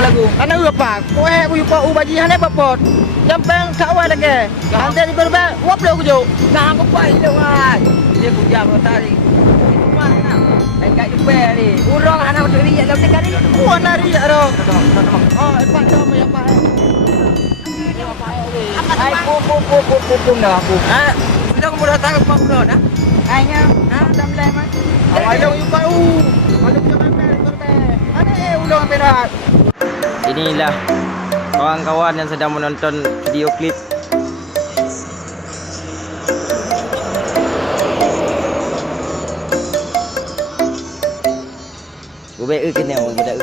lagu. Karena apa? Kau jumpa ubaji hanya bapot. Jampang kawal lagi. Hantar di berbalik. Wap lo kujo. Nah, apa itu mas? Dia punya tadi. Mana? Dekat jumpa ni. Urang anak macam ni dalam dekat ni. Wah nari ya ro. Oh, pak jom ya pak. Ai pun dah aku. Ah, kita mau datang ke Pablo dah. Ainya, dah mulai mas. Awak jom jumpa Ada punya berbalik. Ada ulang perak. Inilah kawan-kawan yang sedang menonton video klip Bubek kena budak